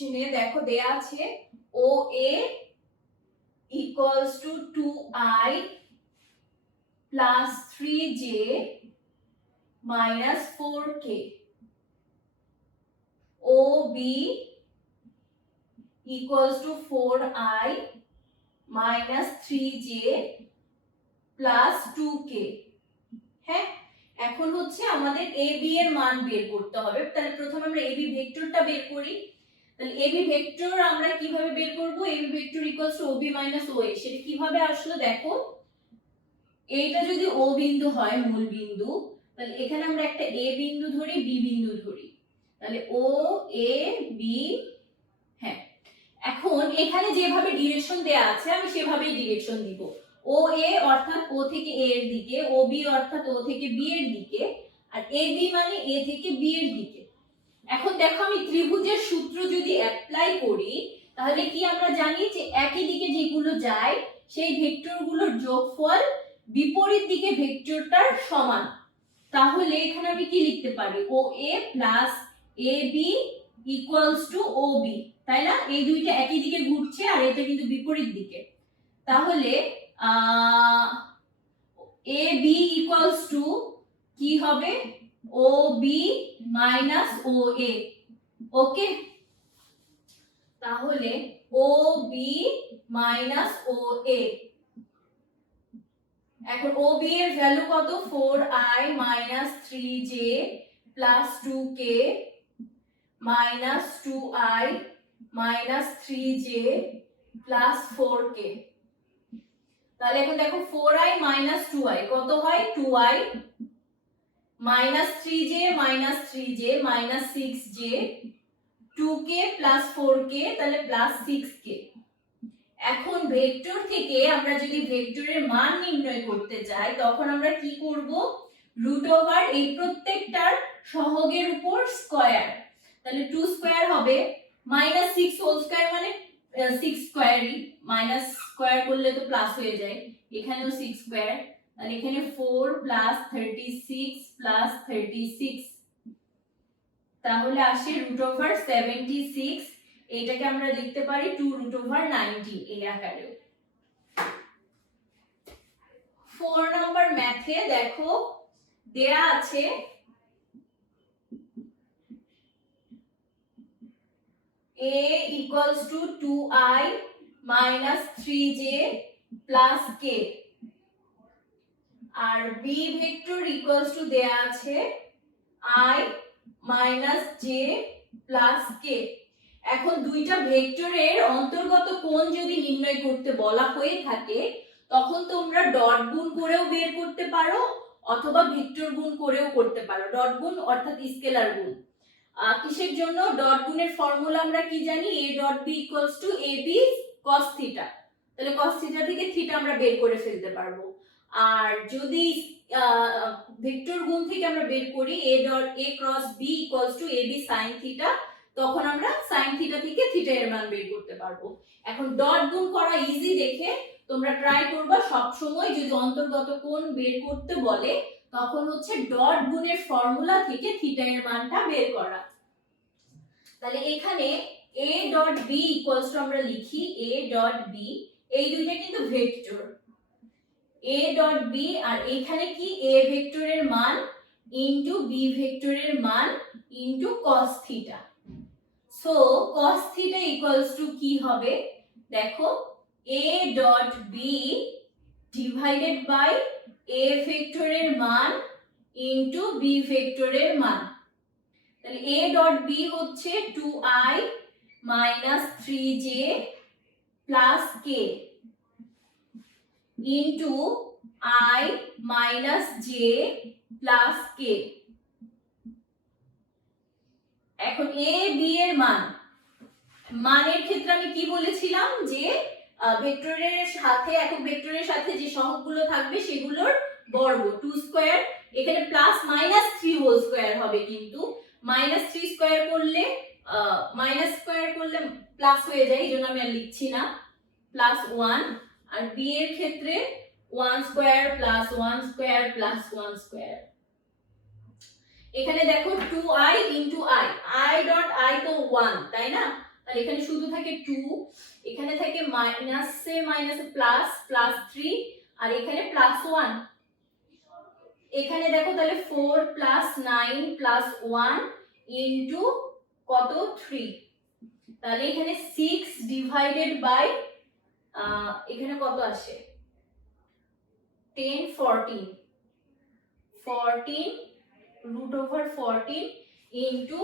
কোশ্চেনে দেখো দেয়া আছে OA equals to 2I plus 3J minus 4K. OB equals to 4I minus 3J plus 2K. হ্যাঁ, এখন হচ্ছে আমাদের AB এর মান বের করতে হবে। তাহলে প্রথমে আমরা AB ভেক্টরটা বের করি। তাহলে AB ভেক্টর আমরা কিভাবে বের করব? AB vector equals to OB minus OA। সেটা কিভাবে আসলো দেখো, এইটা যদি O বিন্দু হয় মূল বিন্দু, তাহলে এখানে আমরা একটা A বিন্দু ধরি, B বিন্দু ধরি, তাহলে O A B। হ্যাঁ, এখন এখানে যেভাবে ডিরেকশন দেয়া আছে আমি সেভাবেই ডিরেকশন দিব। OA অর্থাৎ O থেকে A এর দিকে, OB অর্থাৎ O থেকে B এর দিকে, আর AB মানে A থেকে B এর দিকে। এখন দেখো আমি ত্রিভুজের সূত্র যদি অ্যাপ্লাই করি তাহলে কি আমরা জানি যে একই দিকে যেগুলো যায় সেই ভেক্টরগুলোর যোগফল বিপরীত দিকে ভেক্টরটার সমান। তাহলে এখানে আমি কি লিখতে পারি? OA plus AB equals to OB, তাই না? এই দুইটা একই দিকে ঘুরছে আর এটা কিন্তু বিপরীত দিকে। তাহলে AB ইকুয়ালস টু কি হবে? OB minus OA। ওকে, তাহলে OB মাইনাস OA। এখন OB এর ভ্যালু কত? 4I minus 3J plus 2K minus 2I minus 3J plus 4K। তাহলে এখন দেখো 4I মাইনাস 2I কত হয়? 2I minus 3J minus 3J minus 6J, 2K plus 4K, তাহলে প্লাস 6K। এখন ভেক্টর থেকে আমরা যদি ভেক্টরের মান নির্ণয় করতে চাই তখন আমরা কি করব? রুট ওভার এই প্রত্যেকটার সহগের উপর স্কয়ার। তাহলে 2 স্কয়ার হবে মাইনাস 6 হোল স্কয়ার মানে 6 স্কয়ারই, মাইনাস স্কয়ার করলে তো প্লাস হয়ে যায়, এখানেও 6 স্কয়ার, তাহলে এখানে 4 প্লাস 36 প্লাস 36, তাহলে আসে রুট ওভার 76। এটাকে আমরা লিখতে পারি 2 রুট ওভার 90 এই আকারে। 4 নাম্বার ম্যাথে দেখো দেয়া আছে A equals to 2I minus 3J plus K, আর B ভেক্টর equals to দেয়া আছে I minus J plus K। এখন দুইটা ভেক্টরের অন্তর্গত কোণ যদি নির্ণয় করতে বলা হয়ে থাকে তখন তোমরা ডট গুণ করেও বের করতে পারো অথবা ভেক্টর গুণ করেও করতে পারো। ডট গুণ অর্থাৎ স্কেলার গুণ। কিসের জন্য? ডট গুণের ফর্মুলা আমরা কি জানি? A dot B equals two AB cos theta. তাহলে cos থিটা থেকে থিটা আমরা বের করে ফেলতে পারবো। আর যদি ভেক্টর গুণ থেকে আমরা বের করি A dot A cross B equals two AB sin theta, তখন আমরা sin থিটা থেকে থিটা এর মান বের করতে পারবো। এখন ডট গুণ করা ইজি দেখে তোমরা ট্রাই করবা সব সময় যদি অন্তর্গত কোণ বের করতে বলে তখন হচ্ছে ডট গুণের ফর্মুলা থেকে থিটা এর মানটা বের করা। তাহলে এখানে A dot B equals to আমরা লিখি A ডট B, এই দুইটা কিন্তু ভেক্টর A ডট B, আর এখানে কি A ভেক্টরের মান ইনটু B ভেক্টরের মান into cos theta. So cos theta equals to কি হবে? দেখো A dot B divided by A ভেক্টরের মান ইনটু B ভেক্টরের মান। তাহলে A ডট B হচ্ছে 2I minus 3J plus K into I minus J plus K। এখন A B এর মানের ক্ষেত্রে আমি কি বলেছিলাম যে ভেক্টরের সাথে একক ভেক্টরের সাথে যে সহগগুলো থাকবে সেগুলোর বর্গ 2 স্কয়ার, এখানে প্লাস মাইনাস 3 হোল স্কয়ার হবে, কিন্তু মাইনাস 3 স্কয়ার করলে মাইনাস স্কয়ার করলে প্লাস হয়ে যায়, এইজন্য আমি আর লিখছি না, প্লাস 1। আর b এর ক্ষেত্রে 1 square plus 1 square plus 1 square. এখানে দেখো 2i into i, i dot i তো 1, তাই না? তাহলে এখানে শুধু থাকে 2, এখানে থাকে মাইনাসে মাইনাসে প্লাস, প্লাস 3, আর এখানে প্লাস 1। এখানে দেখো তাহলে 4 প্লাস 9 প্লাস 1 ইনটু কত 3, তাহলে এখানে 6 ডিভাইডেড বাই এখানে কত আসে 10 14 14 root over 14 into